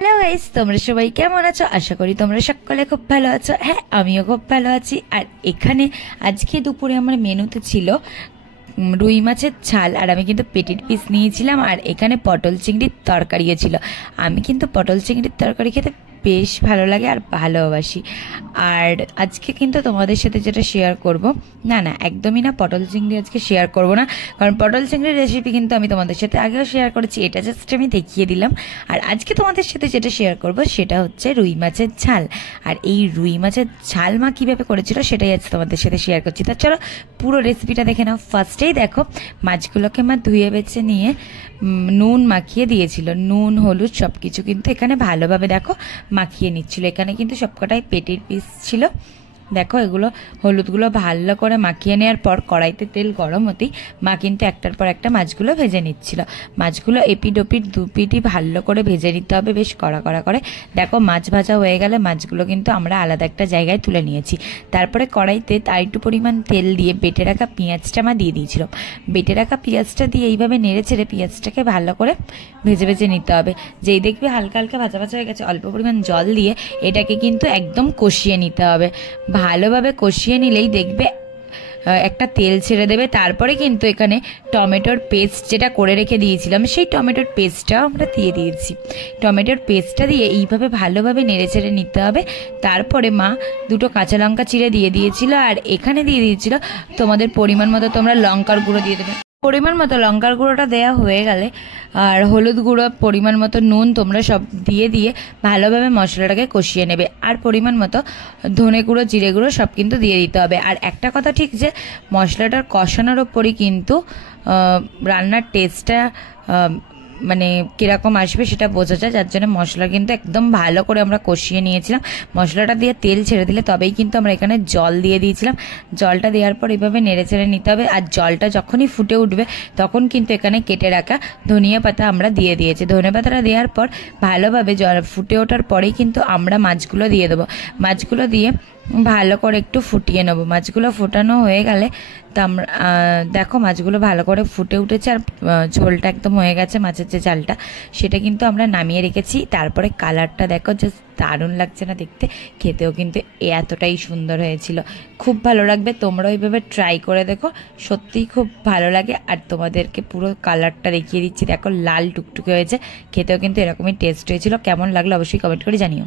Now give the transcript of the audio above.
Hello guys, তোমরা সবাই কেমন আছো? আশা করি তোমরা সকলে খুব ভালো আছো। হ্যাঁ, আমিও খুব ভালো আছি। আর এখানে আজকে দুপুরে আমার মেনুতে ছিল রুই মাছের ঝাল, আর আমি কিন্তু পেটির পিস নিয়েছিলাম। আর এখানে পটল চিংড়ির তরকারিও ছিল। আমি কিন্তু পটল চিংড়ির তরকারি খেতে বেশ ভালো লাগে আর ভালোবাসি। আর আজকে কিন্তু তোমাদের সাথে যেটা শেয়ার করব, না একদমই না, পটল চিংড়ি আজকে শেয়ার করব না। কারণ পটল চিংড়ির রেসিপি কিন্তু আমি তোমাদের সাথে আগেও শেয়ার করেছি, এটা জাস্ট আমি দেখিয়ে দিলাম। আর আজকে তোমাদের সাথে যেটা শেয়ার করব সেটা হচ্ছে রুই মাছের ঝাল। আর এই রুই মাছের ঝাল মা কীভাবে করেছিল সেটাই আজ তোমাদের সাথে শেয়ার করছি। তা চলো পুরো রেসিপিটা দেখে নাও। ফার্স্টেই দেখো, মাছগুলোকে মা ধুয়ে বেছে নিয়ে নুন মাখিয়ে দিয়েছিল। নুন হলুদ সব কিছু কিন্তু এখানে ভালোভাবে দেখো মাখিয়ে নিচ্ছিল। এখানে কিন্তু সবকটাই পেটির পিস ছিল। দেখো এগুলো হলুদগুলো ভালো করে মাখিয়ে নেওয়ার পর কড়াইতে তেল গরম হতেই মা কিন্তু একটার পর একটা মাছগুলো ভেজে নিচ্ছিল। মাছগুলো এপিড ওপিড দুপিটি ভালো করে ভেজে নিতে হবে, বেশ কড়া কড়া করে। দেখো মাছ ভাজা হয়ে গেলে মাছগুলো কিন্তু আমরা আলাদা একটা জায়গায় তুলে নিয়েছি। তারপরে কড়াইতে তার একটু পরিমাণ তেল দিয়ে বেটে রাখা পেঁয়াজটা মা দিয়ে দিয়েছিল। বেটে রাখা পেঁয়াজটা দিয়ে এইভাবে নেড়ে ছেড়ে পেঁয়াজটাকে ভালো করে ভেজে ভেজে নিতে হবে। যেই দেখবে হালকা হালকা ভাজা ভাজা হয়ে গেছে, অল্প পরিমাণ জল দিয়ে এটাকে কিন্তু একদম কষিয়ে নিতে হবে। ভালোভাবে কষিয়ে নিলেই দেখবে একটা তেল ছেড়ে দেবে। তারপরে কিন্তু এখানে টমেটোর পেস্ট যেটা করে রেখে দিয়েছিলাম, সেই টমেটোর পেস্টটাও আমরা দিয়ে দিয়েছি। টমেটোর পেস্টটা দিয়ে এইভাবে ভালোভাবে নেড়ে ছেড়ে নিতে হবে। তারপরে মা দুটো কাঁচা লঙ্কা চিড়ে দিয়ে দিয়েছিল, আর এখানে দিয়ে দিয়েছিল তোমাদের পরিমাণ মতো তোমরা লঙ্কার গুঁড়ো দিয়ে দেবে। পরিমাণ মতো লঙ্কার গুঁড়োটা দেওয়া হয়ে গেলে আর হলুদ গুঁড়ো, পরিমাণ মতো নুন তোমরা সব দিয়ে ভালোভাবে মশলাটাকে কষিয়ে নেবে। আর পরিমাণ মতো ধনে গুঁড়ো, জিরে গুঁড়ো সব কিন্তু দিয়ে দিতে হবে। আর একটা কথা ঠিক, যে মশলাটার কষানোর ওপরই কিন্তু রান্নার টেস্টটা মানে কীরকম আসবে সেটা বোঝা যায়। যার জন্য মশলা কিন্তু একদম ভালো করে আমরা কষিয়ে নিয়েছিলাম। মশলাটা দিয়ে তেল ছেড়ে দিলে তবেই কিন্তু আমরা এখানে জল দিয়ে দিয়েছিলাম। জলটা দেওয়ার পর এভাবে নেড়ে চেড়ে নিতে হবে। আর জলটা যখনই ফুটে উঠবে তখন কিন্তু এখানে কেটে রাখা ধনিয়া পাতা আমরা দিয়ে দিয়েছি। ধনিয়া পাতাটা দেওয়ার পর ভালোভাবে জল ফুটে ওঠার পরেই কিন্তু আমরা মাছগুলো দিয়ে দেবো। মাছগুলো দিয়ে ভালো করে একটু ফুটিয়ে নেবো। মাছগুলো ফোটানো হয়ে গেলে তা আমরা দেখো মাছগুলো ভালো করে ফুটে উঠেছে, আর ঝোলটা একদম হয়ে গেছে। মাছের যে ঝালটা সেটা কিন্তু আমরা নামিয়ে রেখেছি। তারপরে কালারটা দেখো, জাস্ট দারুণ লাগছে না দেখতে? খেতেও কিন্তু এতটাই সুন্দর হয়েছিল। খুব ভালো লাগবে, তোমরা ওইভাবে ট্রাই করে দেখো, সত্যিই খুব ভালো লাগে। আর তোমাদেরকে পুরো কালারটা দেখিয়ে দিচ্ছি, দেখো লাল টুকটুকে হয়েছে। খেতেও কিন্তু এরকমই টেস্ট হয়েছিল। কেমন লাগলো অবশ্যই কমেন্ট করে জানিও।